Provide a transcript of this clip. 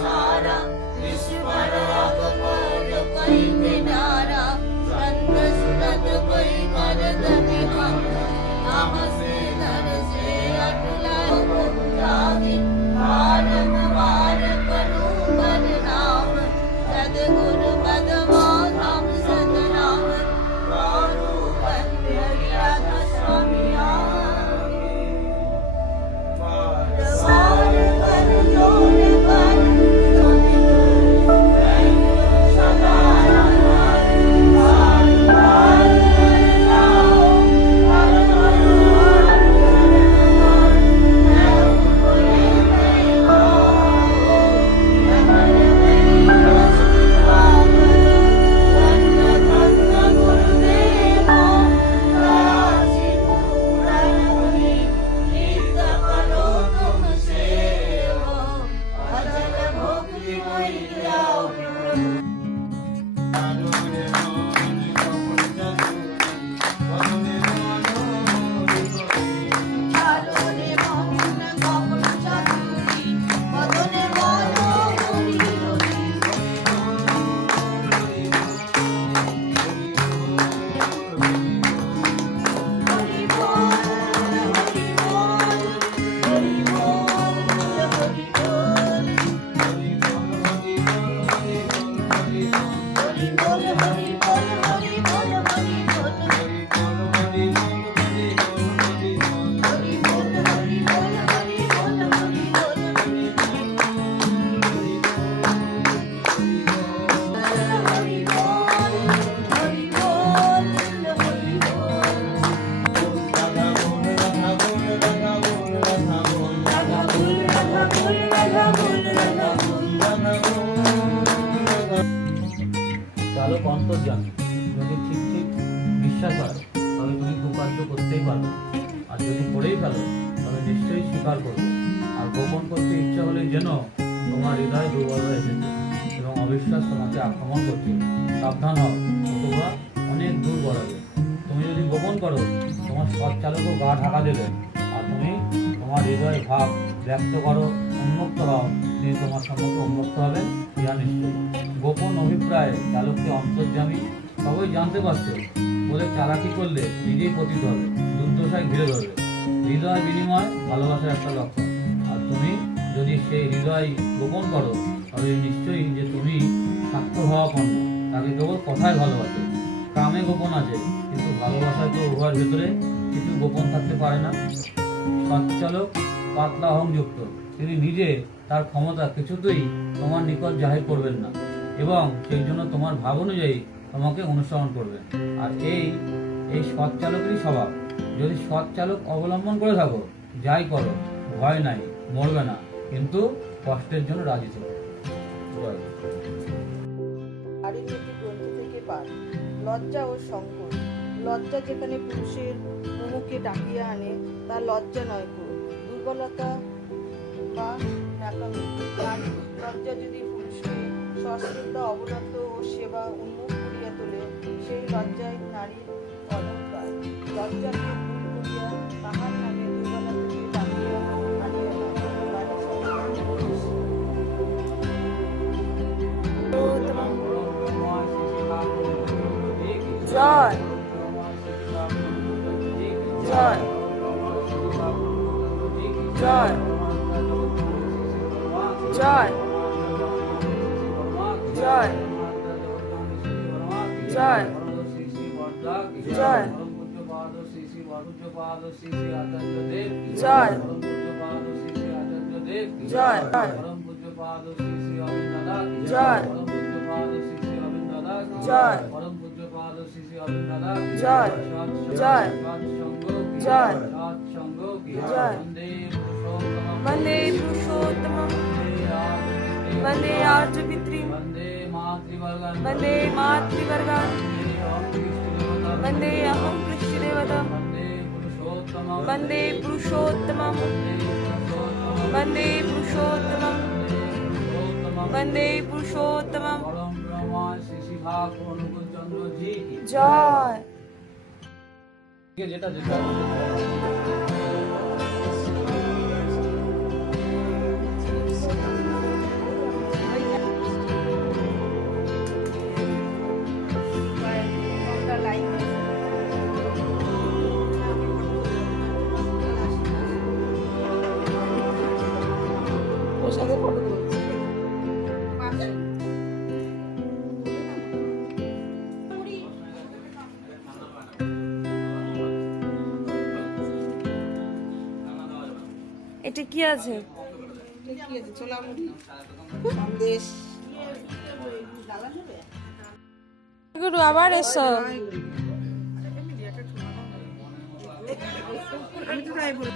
सारा विश्व कोई किनारा संत सुरत कोई कर दबिहार नाम से नर से अटला जागे भारत वार करो बदनाम सदगुरु पदमा धाम सतनाम वारु वंद्य राधा स्वामी वार कर जोड़ कर চালক অন্তর্যামী যদি ঠিক ঠিক বিশ্বাস হয় তবে তুমি কুকার্য করতেই পারো, আর যদি করেই ফেলো তবে নিশ্চয়ই স্বীকার করবে। আর গোপন করতে ইচ্ছা হলে যেন তোমার হৃদয় দুর্বল হয়ে যেতে এবং অবিশ্বাস তোমাকে আক্রমণ করছে। সাবধান হও, অথবা অনেক দূর গড়াবে। তুমি যদি গোপন করো তোমার সৎ চালকও গা ঢাকা দেবে, আর তুমি তোমার হৃদয় ভাব ব্যক্ত করো, উন্মুক্ত হও, তিনি তোমার সম্পর্কে উন্মুক্ত হবেন ইহা নিশ্চয়ই। গোপন অভিপ্রায় চালককে অন্তর্যামী সবই জানতে পারছো বলে চালাকি করলে নিজেই পতিত হবে, দুর্দশায় ঘিরে ধরবে। হৃদয় বিনিময় ভালোবাসার একটা লক্ষণ, আর তুমি যদি সেই হৃদয় গোপন করো তবে নিশ্চয়ই যে তুমি স্বার্থ হওয়া পণ্য, তাকে কেবল কথায় ভালোবাসে। কামে গোপন আছে, কিন্তু ভালোবাসায় তো উভয়ের ভেতরে কিছু গোপন থাকতে পারে না। সচ্চালক পাতলা অহংযুক্ত, তিনি নিজে তার ক্ষমতা কিছুতেই তোমার নিকট জাহির করবেন না এবং সেই জন্য তোমার ভাব অনুযায়ী তোমাকে অনুসরণ করবেন। আর এই সৎ চালকেরই স্বভাব। যদি সৎ চালক অবলম্বন করে থাকো, যাই করো, ভয় নাই, মরবে না, কিন্তু কষ্টের জন্য রাজি থেকো। আরিনীতি গ্রন্থ থেকে পাঠ। লজ্জা ও সংকোচ। লজ্জা যেখানে পুরুষের মুখকে ডাকিয়া আনে, তা লজ্জা নয় গো, দুর্বলতা বা ন্যাকামি। লজ্জা যদি পুরুষকে সশ্রদ্ধা, অবনত ও সেবা উন্মুখ করিয়া তোলে, সেই লজ্জায় নারীর অলঙ্কার। লজ্জাকে দূর করিয়া তাহার নামে দুর্বলতাকে ডাকিয়া আনিয়া জয় জয় জয় জয় জয় জয় জয় জয় জয় জয় জয় জয় জয় জয় জয় বন্দে পুরুষোত্তমম বন্দে আর্যপিতৃম বন্দে মাতৃবর্গান বন্দে অহং কৃষ্ণদেবতম বন্দে পুরুষোত্তমম বন্দে পুরুষোত্তমম বন্দে পুরুষোত্তমম জয়। যেটা এটা কি আছে? কি আছে? ছোলা মুড়ি, সন্দেশ। গুরু আবার এসো। আমি তো তাই বলি।